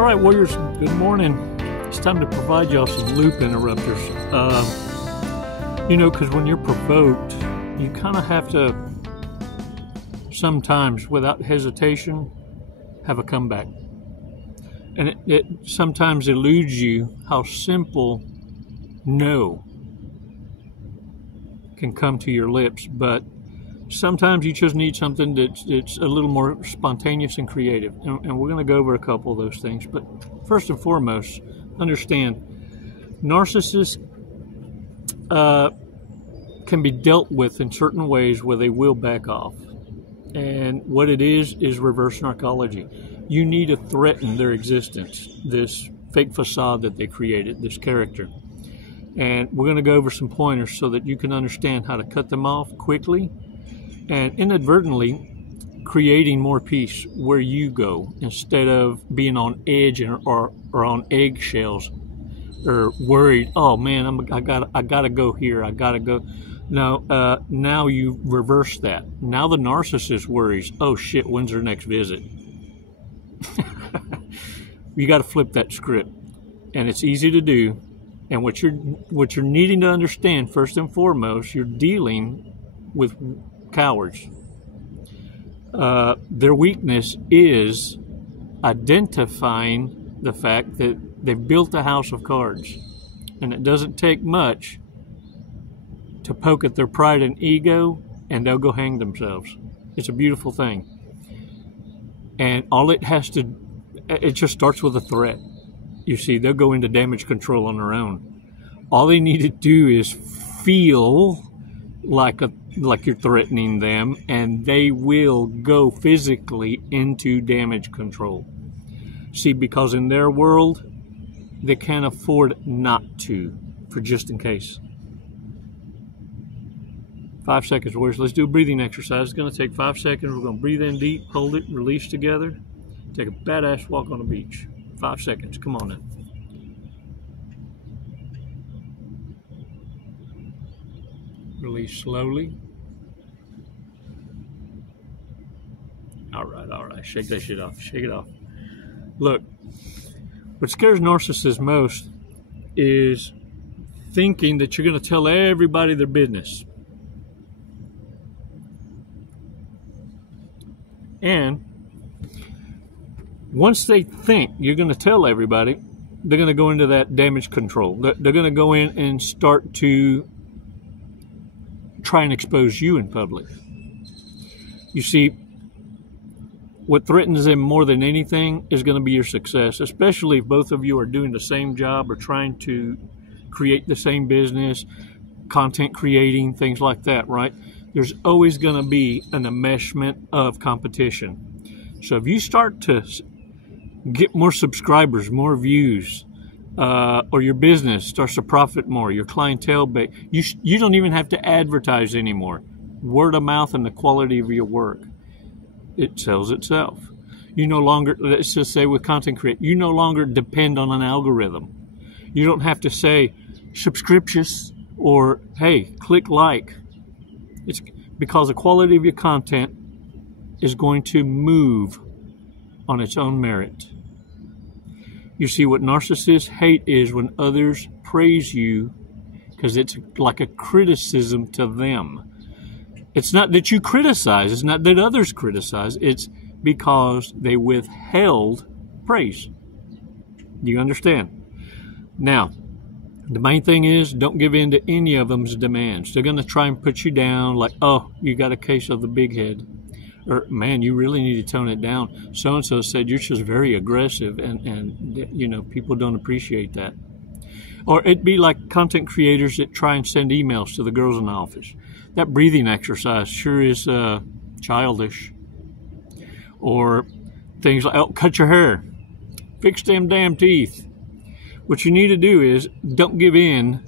All right, Warriors, good morning. It's time to provide y'all some loop interrupters. Because when you're provoked, you kind of have to sometimes, without hesitation, have a comeback. And it sometimes eludes you how simple no can come to your lips, but sometimes you just need something that's a little more spontaneous and creative. And we're going to go over a couple of those things. But first and foremost, understand narcissists can be dealt with in certain ways where they will back off. And what it is reverse narcology. You need to threaten their existence, this fake facade that they created, this character. And we're going to go over some pointers so that you can understand how to cut them off quickly and inadvertently creating more peace where you go instead of being on edge or on eggshells or worried, oh man, I gotta go here, I gotta go. No, now you reverse that. Now the narcissist worries, oh shit, when's their next visit? You got to flip that script, and it's easy to do. And what you're needing to understand first and foremost, you're dealing with cowards. Their weakness is identifying the fact that they've built a house of cards, and it doesn't take much to poke at their pride and ego, and they'll go hang themselves. It's a beautiful thing. And it just starts with a threat. You see, they'll go into damage control on their own. All they need to do is feel like you're threatening them, and they will go physically into damage control. See, because in their world, they can't afford not to, for just in case. 5 seconds, Warriors. Let's do a breathing exercise. It's going to take 5 seconds. We're going to breathe in deep, hold it, release together. Take a badass walk on the beach. 5 seconds. Come on now. Release slowly. All right. Shake that shit off. Shake it off. Look, what scares narcissists most is thinking that you're going to tell everybody their business. And once they think you're going to tell everybody, they're going to go into that damage control. They're going to go in and start to try and expose you in public. You see, what threatens them more than anything is going to be your success, especially if both of you are doing the same job or trying to create the same business, content creating, things like that, right? There's always going to be an enmeshment of competition. So if you start to get more subscribers, more views, or your business starts to profit more, your clientele base, you don't even have to advertise anymore. Word of mouth and the quality of your work, it sells itself. You no longer, let's just say with content creation, you no longer depend on an algorithm. You don't have to say subscriptions or hey, click like. It's because the quality of your content is going to move on its own merit. You see, what narcissists hate is when others praise you because it's like a criticism to them. It's not that you criticize. It's not that others criticize. It's because they withheld praise. Do you understand? Now, the main thing is don't give in to any of them's demands. They're going to try and put you down like, oh, you got a case of the big head. Or, man, you really need to tone it down. So-and-so said you're just very aggressive and people don't appreciate that. Or it'd be like content creators that try and send emails to the girls in the office. That breathing exercise sure is childish. Or things like, oh, cut your hair. Fix them damn teeth. What you need to do is don't give in.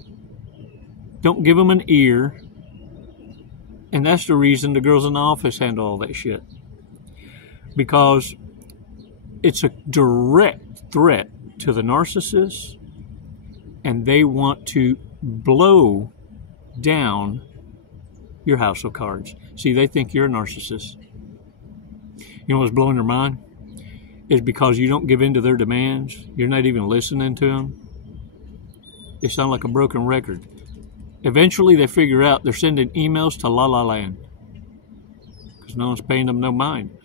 Don't give them an ear. And that's the reason the girls in the office handle all that shit. Because it's a direct threat to the narcissist, and they want to blow down your house of cards. See, they think you're a narcissist. You know what's blowing their mind? is because you don't give in to their demands. You're not even listening to them. They sound like a broken record. Eventually they figure out they're sending emails to La La Land because no one's paying them no mind.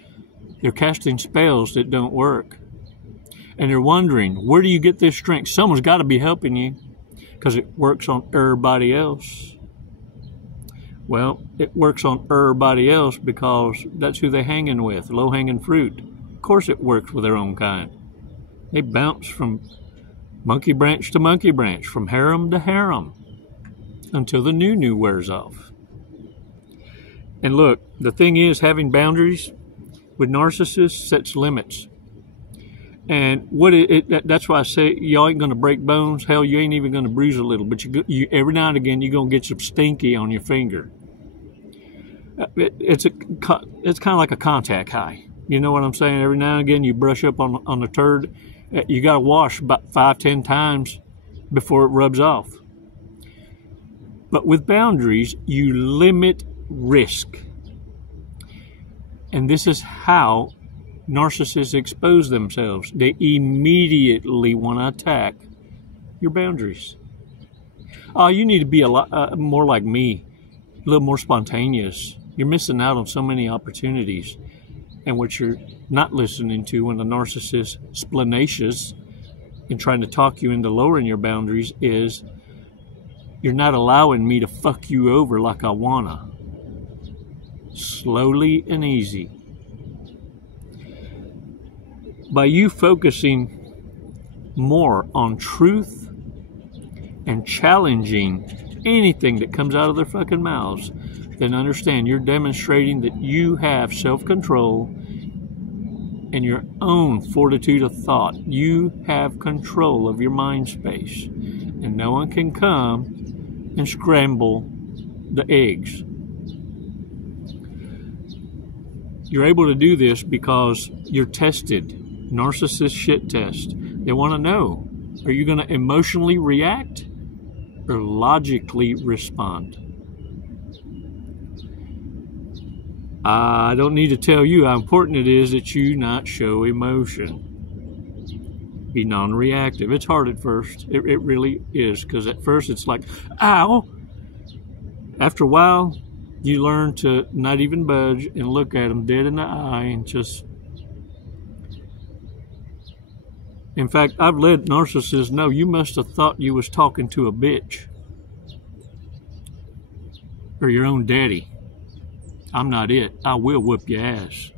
They're casting spells that don't work. And they're wondering, where do you get this strength? Someone's got to be helping you because it works on everybody else. Well, it works on everybody else because that's who they're hanging with, low-hanging fruit. Of course it works with their own kind. They bounce from monkey branch to monkey branch, from harem to harem, until the new wears off. And look, the thing is, having boundaries with narcissists sets limits. And that's why I say y'all ain't going to break bones. Hell, you ain't even going to bruise a little. But you every now and again, you're going to get some stinky on your finger. It's kind of like a contact high. You know what I'm saying? Every now and again, you brush up on the turd. You got to wash about 5-10 times before it rubs off. But with boundaries, you limit risk. And this is how narcissists expose themselves. They immediately want to attack your boundaries. Oh, you need to be a lot more like me, a little more spontaneous. You're missing out on so many opportunities. And what you're not listening to when the narcissist is splanacious and trying to talk you into lowering your boundaries is, you're not allowing me to fuck you over like I wanna. Slowly and easy. By you focusing more on truth and challenging anything that comes out of their fucking mouths, then understand you're demonstrating that you have self-control and your own fortitude of thought. You have control of your mind space, and no one can come and scramble the eggs. You're able to do this because you're tested. Narcissist shit test. They want to know, are you going to emotionally react or logically respond? I don't need to tell you how important it is that you not show emotion. Be non-reactive. It's hard at first. It really is, because at first it's like, ow! After a while, you learn to not even budge and look at them dead in the eye and just... In fact, I've let narcissists know, you must have thought you was talking to a bitch. Or your own daddy. I'm not it. I will whoop your ass.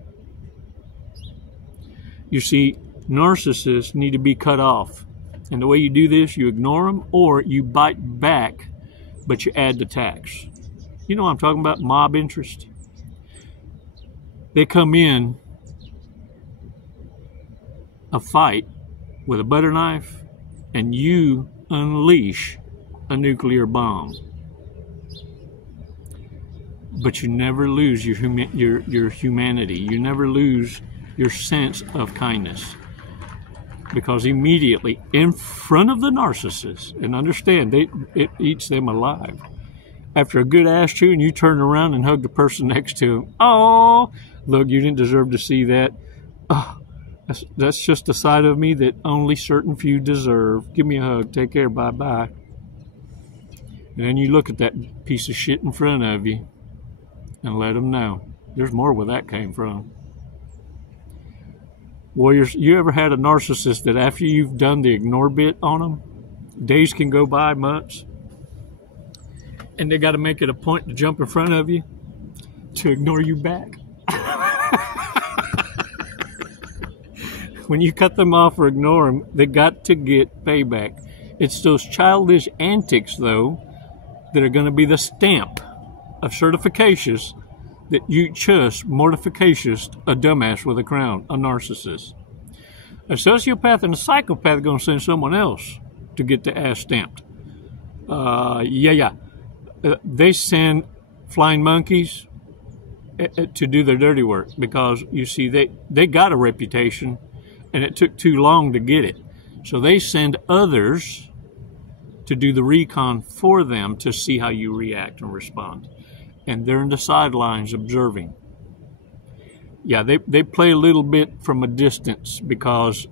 You see, narcissists need to be cut off. And the way you do this, you ignore them or you bite back, but you add the tax. You know what I'm talking about? Mob interest. They come in a fight with a butter knife and you unleash a nuclear bomb. But you never lose your humanity. You never lose your sense of kindness. Because immediately in front of the narcissist, and understand, it eats them alive. After a good ass chewing, you turn around and hug the person next to them. Oh, look, you didn't deserve to see that. Oh, that's just a side of me that only certain few deserve. Give me a hug. Take care. Bye-bye. And then you look at that piece of shit in front of you and let them know. There's more where that came from. Warriors, you ever had a narcissist that after you've done the ignore bit on them, days can go by, months, and they got to make it a point to jump in front of you to ignore you back? When you cut them off or ignore them, they got to get payback. It's those childish antics, though, that are going to be the stamp of certifications that you just mortificacious a dumbass with a crown, a narcissist. A sociopath and a psychopath are going to send someone else to get the ass stamped. They send flying monkeys to do their dirty work because, you see, they got a reputation and it took too long to get it. So they send others to do the recon for them to see how you react and respond. And they're in the sidelines observing. Yeah, they play a little bit from a distance because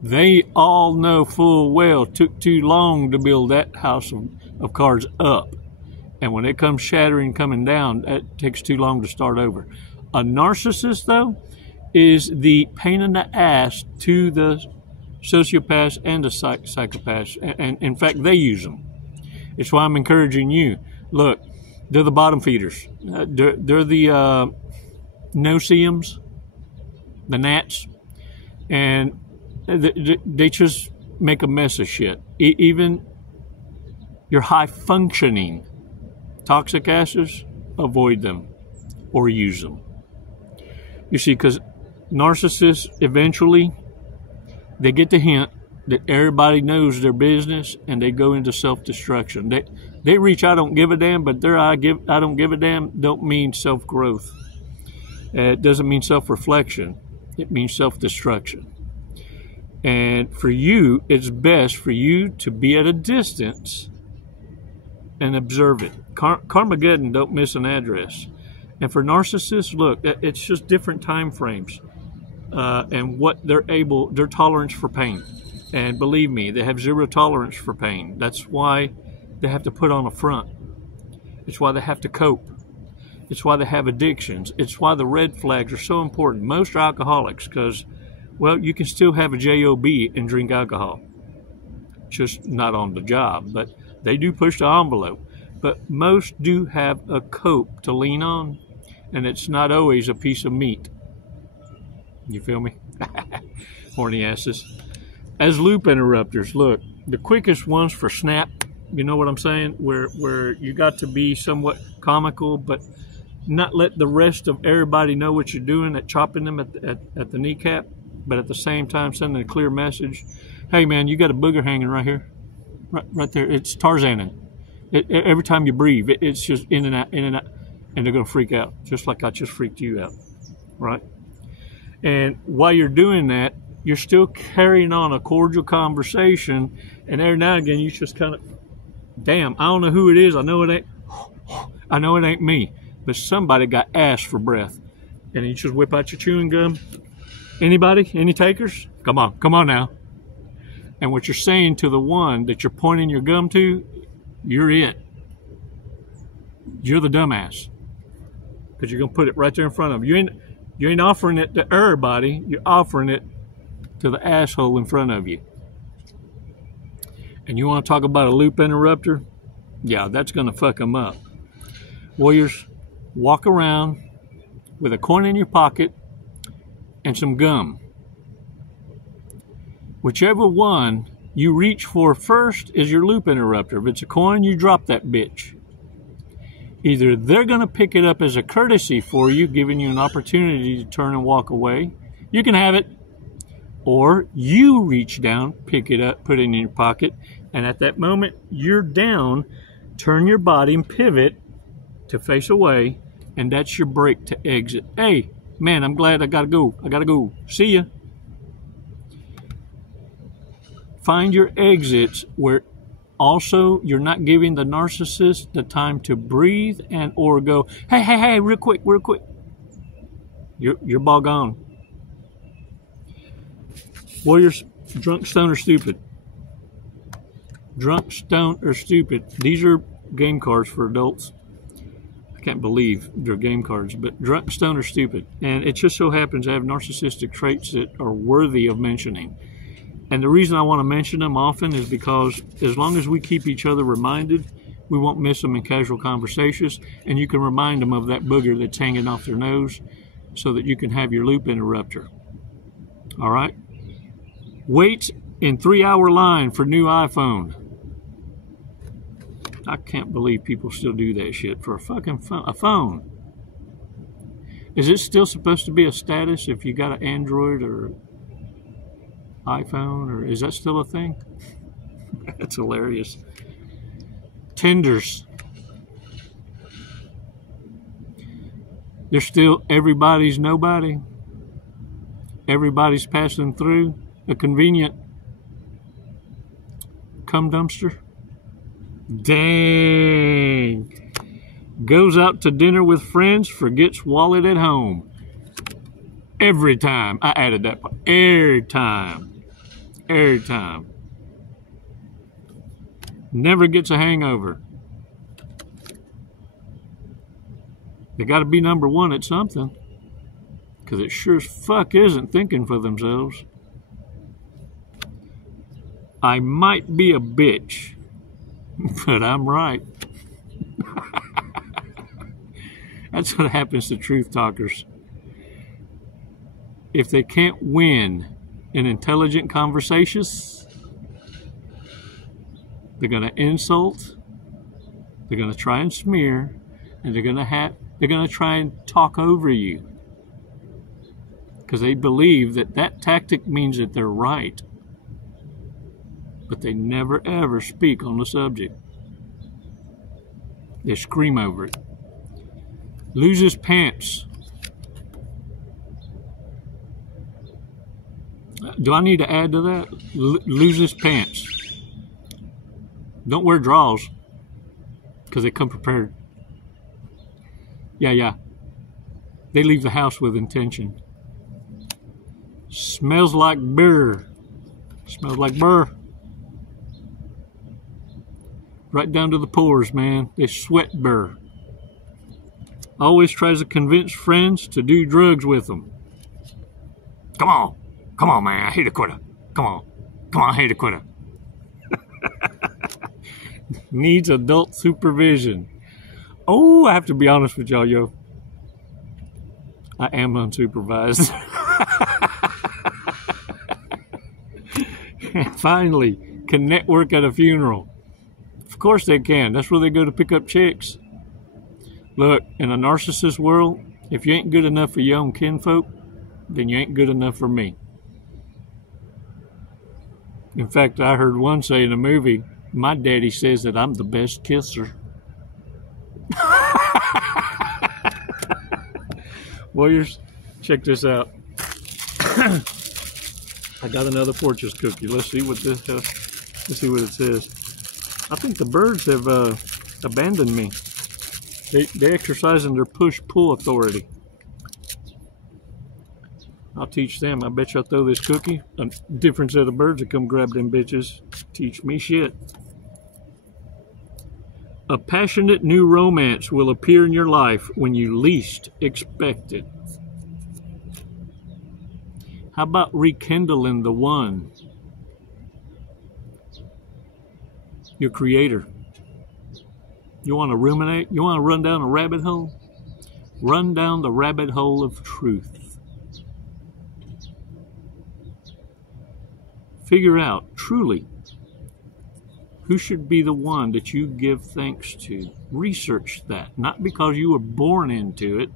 they all know full well it took too long to build that house of cards up. And when it comes shattering, coming down, it takes too long to start over. A narcissist, though, is the pain in the ass to the sociopaths and the psychopaths. And in fact, they use them. It's why I'm encouraging you. Look, they're the bottom feeders. They're the no-see-ums, the gnats, and they just make a mess of shit. Even your high-functioning toxic acids, avoid them or use them. You see, because narcissists, eventually, they get the hint that everybody knows their business and they go into self-destruction. They reach I don't give a damn, but their I don't give a damn don't mean self-growth. It doesn't mean self-reflection. It means self-destruction. And for you, it's best for you to be at a distance and observe it. Carmageddon don't miss an address. And for narcissists, look, it's just different time frames and what their tolerance for pain. And believe me, they have zero tolerance for pain. That's why they have to put on a front. It's why they have to cope. It's why they have addictions. It's why the red flags are so important. Most are alcoholics because, well, you can still have a job and drink alcohol. Just not on the job, but they do push the envelope. But most do have a cope to lean on, and it's not always a piece of meat. You feel me? Horny asses. As loop interrupters, look, the quickest ones for snap, you know what I'm saying? Where you got to be somewhat comical, but not let the rest of everybody know what you're doing at chopping them at the kneecap, but at the same time sending a clear message. Hey, man, you got a booger hanging right here. Right there. It's Tarzaning. Every time you breathe, it's just in and out, and they're going to freak out, just like I just freaked you out, right? And while you're doing that, you're still carrying on a cordial conversation, and every now and again, you just kind of, damn, I don't know who it is. I know it ain't me, but somebody got asked for breath, and you just whip out your chewing gum. Anybody? Any takers? Come on now. And what you're saying to the one that you're pointing your gum to, you're it. You're the dumbass. Because you're going to put it right there in front of them. You ain't offering it to everybody. You're offering it to the asshole in front of you. And you want to talk about a loop interrupter? Yeah, that's going to fuck them up. Warriors, walk around with a coin in your pocket and some gum. Whichever one you reach for first is your loop interrupter. If it's a coin, you drop that bitch. Either they're going to pick it up as a courtesy for you, giving you an opportunity to turn and walk away. You can have it. Or you reach down, pick it up, put it in your pocket, and at that moment, you're down, turn your body and pivot to face away, and that's your break to exit. Hey, man, I'm glad I gotta go. See ya. Find your exits where also you're not giving the narcissist the time to breathe and or go, hey, real quick. You're ball gone. Warriors, drunk, stone, or stupid. Drunk, stone, or stupid. These are game cards for adults. I can't believe they're game cards, but drunk, stone, or stupid. And it just so happens I have narcissistic traits that are worthy of mentioning. And the reason I want to mention them often is because as long as we keep each other reminded, we won't miss them in casual conversations, and you can remind them of that booger that's hanging off their nose so that you can have your loop interrupter. All right? Wait in 3-hour line for new iPhone. I can't believe people still do that shit for a fucking phone. Is it still supposed to be a status if you got an Android or iPhone, or is that still a thing? That's hilarious. Tenders. They're still everybody's nobody. Everybody's passing through. A convenient cum dumpster. Dang. Goes out to dinner with friends, forgets wallet at home. Every time. I added that part. Every time. Every time. Never gets a hangover. They got to be number one at something. Because it sure as fuck isn't thinking for themselves. I might be a bitch, but I'm right. That's what happens to truth talkers. If they can't win in intelligent conversations, they're going to insult, they're going to try and smear, and they're going to try and talk over you. Because they believe that that tactic means that they're right. But they never ever speak on the subject. They scream over it. Loses pants. Do I need to add to that? Loses pants. Don't wear drawers. Because they come prepared. Yeah. They leave the house with intention. Smells like beer. Smells like beer. Right down to the pores, man. They sweat beer. Always tries to convince friends to do drugs with them. Come on, man. I hate a quitter. Come on, I hate a quitter. Needs adult supervision. Oh, I have to be honest with y'all, yo. I am unsupervised. Finally, can network at a funeral. Of course they can. That's where they go to pick up chicks. Look, in a narcissist world, if you ain't good enough for your own kinfolk, then you ain't good enough for me. In fact, I heard one say in a movie, my daddy says that I'm the best kisser. Warriors, check this out. I got another fortress cookie. Let's see what this. Let's see what it says. I think the birds have abandoned me. They exercising their push-pull authority. I'll teach them. I bet you I'll throw this cookie. A different set of birds that come grab them bitches. Teach me shit. A passionate new romance will appear in your life when you least expect it. How about rekindling the one? Your creator. You want to ruminate? You want to run down a rabbit hole? Run down the rabbit hole of truth. Figure out, truly, who should be the one that you give thanks to. Research that. Not because you were born into it.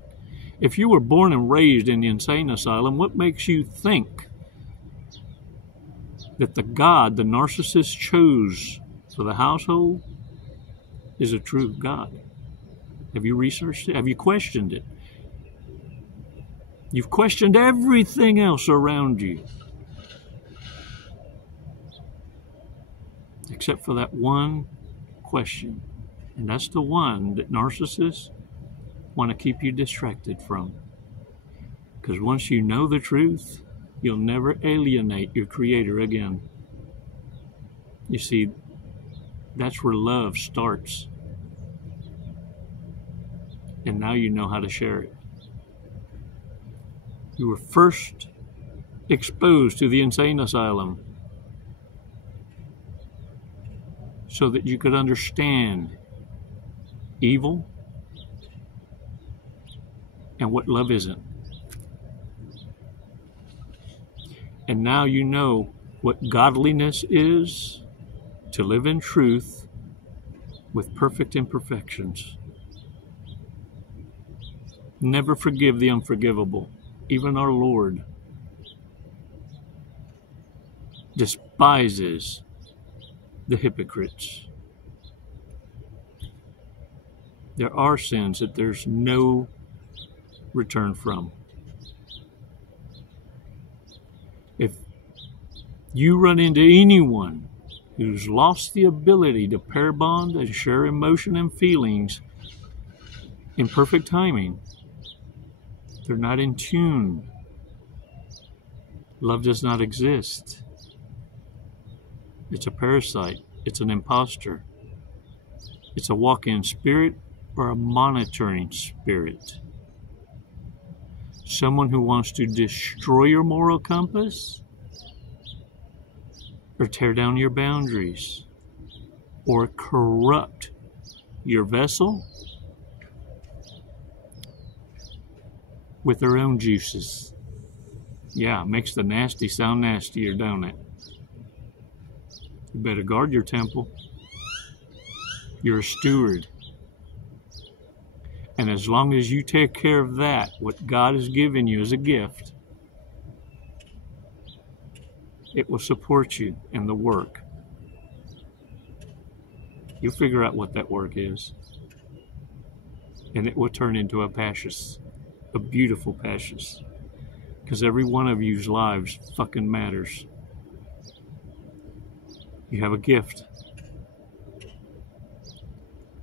If you were born and raised in the insane asylum, what makes you think that the God the narcissist chose for the household is a true God? Have you researched it? Have you questioned it? You've questioned everything else around you, except for that one question. And that's the one that narcissists want to keep you distracted from. Because once you know the truth, you'll never alienate your creator again. You see, that's where love starts. And now you know how to share it. You were first exposed to the insane asylum so that you could understand evil and what love isn't. And now you know what godliness is, to live in truth with perfect imperfections. Never forgive the unforgivable. Even our Lord despises the hypocrites. There are sins that there's no return from. If you run into anyone who's lost the ability to pair bond and share emotion and feelings in perfect timing, they're not in tune Love does not exist. It's a parasite. It's an imposter. It's a walk-in spirit or a monitoring spirit. Someone who wants to destroy your moral compass, or tear down your boundaries, or corrupt your vessel with their own juices. Yeah, it makes the nasty sound nastier, don't it? You better guard your temple. You're a steward. And as long as you take care of that, what God has given you as a gift, it will support you in the work. You'll figure out what that work is. And it will turn into a passion, a beautiful passion. Because every one of you's lives fucking matters. You have a gift.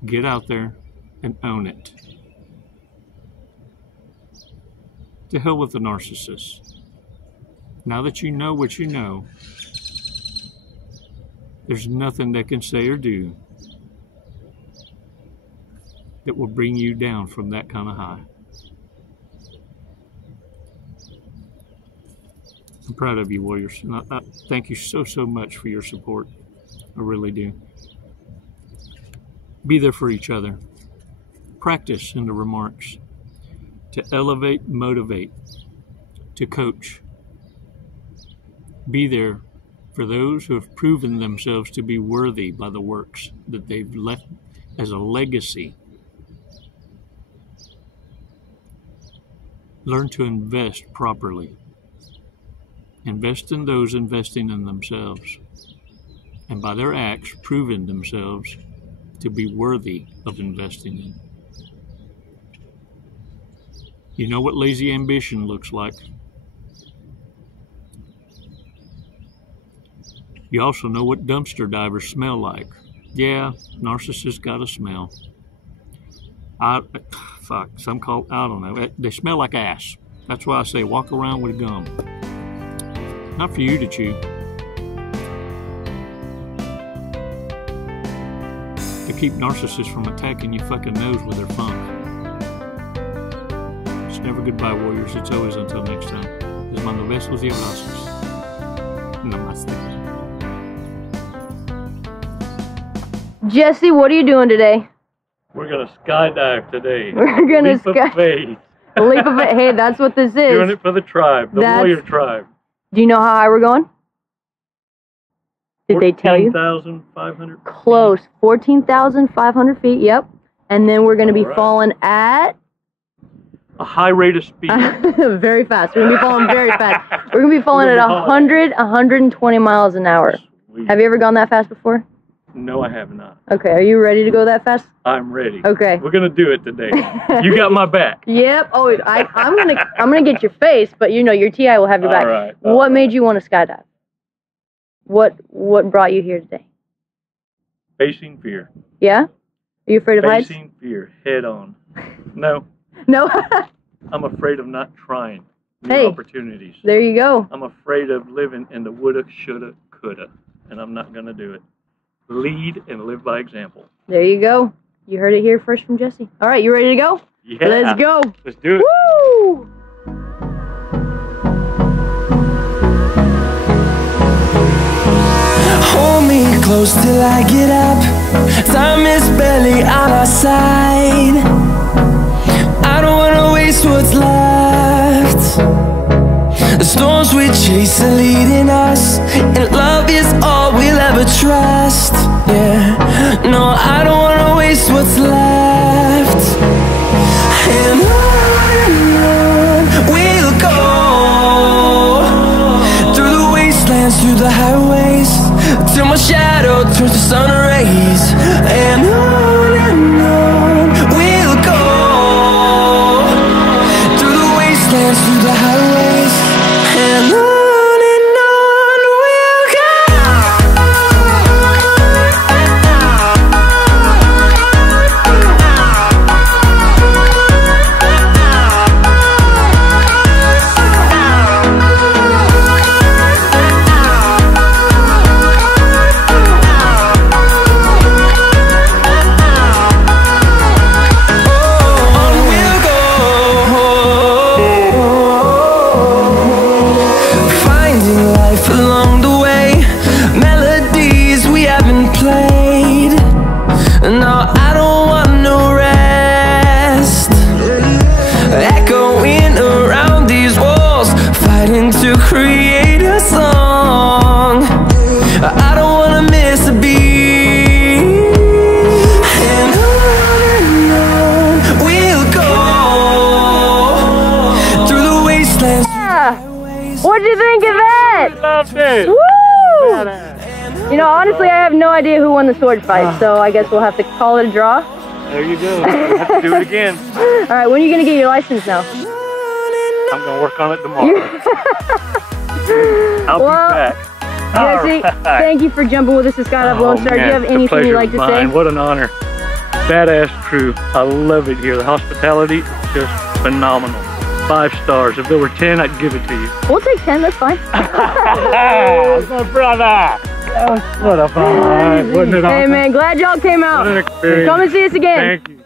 Get out there and own it. To hell with the narcissist. Now that you know what you know, there's nothing they can say or do that will bring you down from that kind of high. I'm proud of you, warriors. And I thank you so much for your support. I really do. Be there for each other. Practice in the remarks. To elevate, motivate. To coach. Be there for those who have proven themselves to be worthy by the works that they've left as a legacy. Learn to invest properly. Invest in those investing in themselves, and by their acts proving themselves to be worthy of investing in. You know what lazy ambition looks like. You also know what dumpster divers smell like. Yeah, narcissists got a smell. Some call, I don't know. They smell like ass. That's why I say walk around with gum. Not for you to chew. To keep narcissists from attacking your fucking nose with their funk. It's never goodbye, warriors. It's always until next time. Les mando besos y abrazos. Namaste. Jesse, what are you doing today? We're going to skydive today. We're going to skydive. Leap of faith. Hey, that's what this is. Doing it for the tribe, the warrior tribe. Do you know how high we're going? Did they tell you? 14,500 feet. Close. 14,500 feet, yep. And then we're going to be falling at... a high rate of speed. Very fast. We're going to be falling very fast. We're going to be falling at 120 miles an hour. Sweet. Have you ever gone that fast before? No, I have not. Okay, are you ready to go that fast? I'm ready. Okay. We're going to do it today. You got my back. Yep. Oh, I'm gonna get your face, but you know your TI will have your back. All right. What made you want to skydive? What brought you here today? Facing fear. Yeah? Are you afraid of heights? Facing fear head on. No. No. I'm afraid of not trying new opportunities. There you go. I'm afraid of living in the woulda, shoulda, coulda, and I'm not going to do it. Lead and live by example. There you go. You heard it here first from Jesse. All right, you ready to go? Yeah. Let's go. Let's do it. Woo! Hold me close till I get up. Time is barely on our side. I don't wanna waste what's left. The storms we chase are leading us, and love is all we'll ever trust. Yeah, no, I don't wanna waste what's left. And on we'll go, through the wastelands, through the highways, till my shadow turns to sun rays. And on we'll go, through the wastelands, through the highways, and on we'll go. sword fight, so I guess we'll have to call it a draw. There you go. We'll have to do it again. All right, when are you gonna get your license now? I'm gonna work on it tomorrow. I'll be back. Jesse, thank you for jumping with us to Skydive Lone Star. Do you have anything you'd like to say? What an honor. Badass crew. I love it here. The hospitality is just phenomenal. 5 stars. If there were 10, I'd give it to you. We'll take 10, that's fine. My brother. What a fun. Wasn't it awesome? Hey man, glad y'all came out. What an experience. Come and see us again. Thank you.